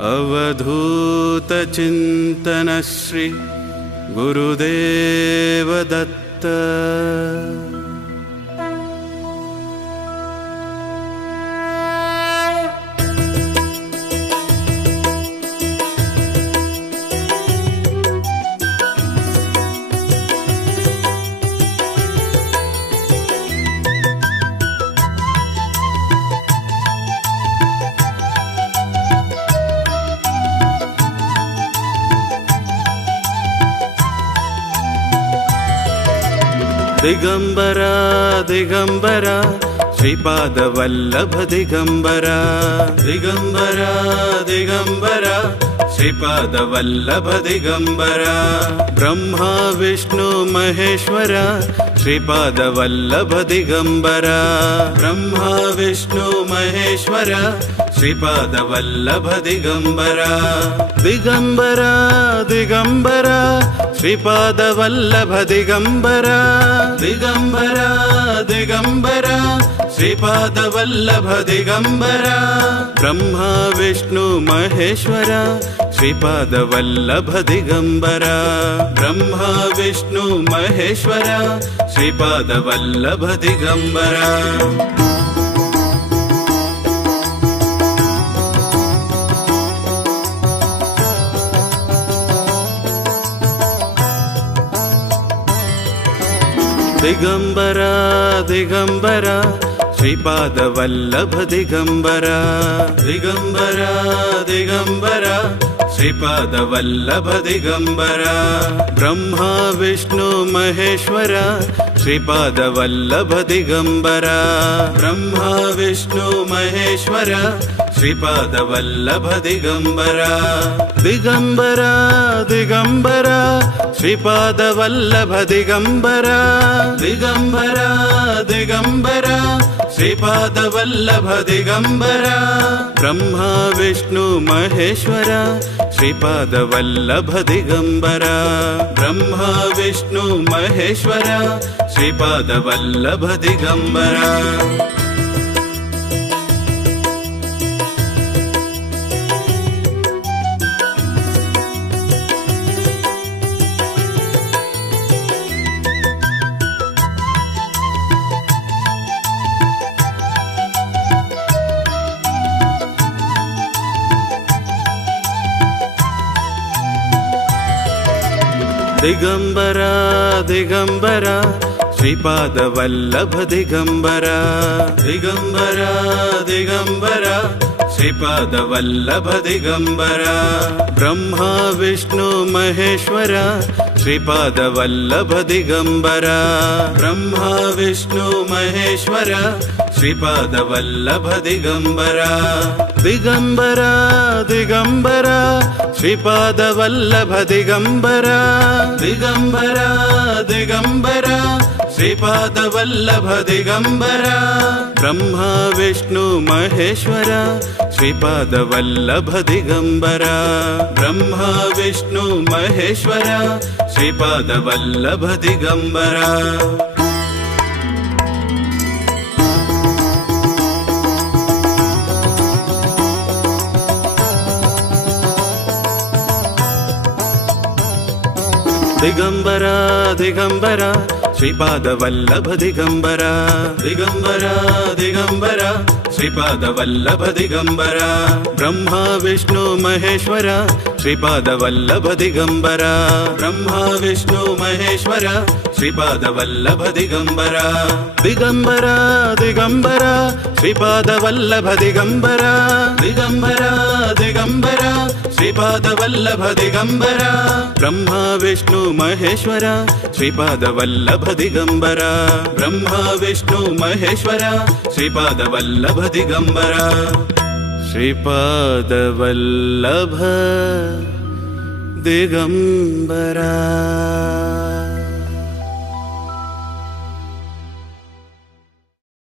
अवधूतचिन्तन Shri Gurudev Datta. Digambara Digambara Shripad Vallabh Digambara, Digambara Digambara Shripad Vallabh Digambara. Brahma Vishnu Maheshwar Shripad Vallabh Digambara, Brahma Vishnu Maheshwar Shripad Vallabh Digambara. Digambara Digambara Shripad Vallabh Digambara, Digambara Digambara Shripad Vallabh Digambara. Brahma Vishnu Maheshwar Shripad Vallabh Digambara, Brahma Vishnu Maheshwar Shripad Vallabh Digambara. Digambara Digambara Shripad Vallabh Digambara, Digambara Digambara Shripad Vallabh Digambara. Brahma Vishnu Maheshwar Shripad Vallabh Digambara, Brahma Vishnu Maheshwar Shripad Vallabh Digambara. Digambara Digambara Shripad Vallabh Digambara, Digambara Digambara Shripad Vallabh Digambara. Brahma Vishnu Maheshwar Shripad Vallabh Digambara, Brahma Vishnu Maheshwar Shripad Vallabh Digambara. Digambara Digambara Shripad Vallabh Digambara, Digambara Digambara Shripad Vallabh Digambara. Brahma Vishnu Maheshwar Shripad Vallabh Digambara, Brahma Vishnu Maheshwar Shripad Vallabh Digambara. Digambara Digambara Shripad Vallabh Digambara, Digambara Digambara Shripad Vallabh Digambara. Brahma Vishnu Maheshwar Shripad Vallabh Digambara, Brahma Vishnu Maheshwar Shripad Vallabh Digambara. Digambara Digambara Shripad Vallabh Digambara, Digambara Digambara Shripad Vallabh Digambara. Brahma Vishnu Maheshwar Shripad Vallabh Digambara, Brahma Vishnu Maheshwar Shripad Vallabh Digambara. Digambara Digambara Shripad Vallabh Digambara, Digambara Digambara Shripad Vallabh Digambara. Brahma Vishnu Maheshwar Shripad Vallabh Digambara, Brahma Vishnu Maheshwar Shripad Vallabh Digambara. Shripad Vallabh Digambara.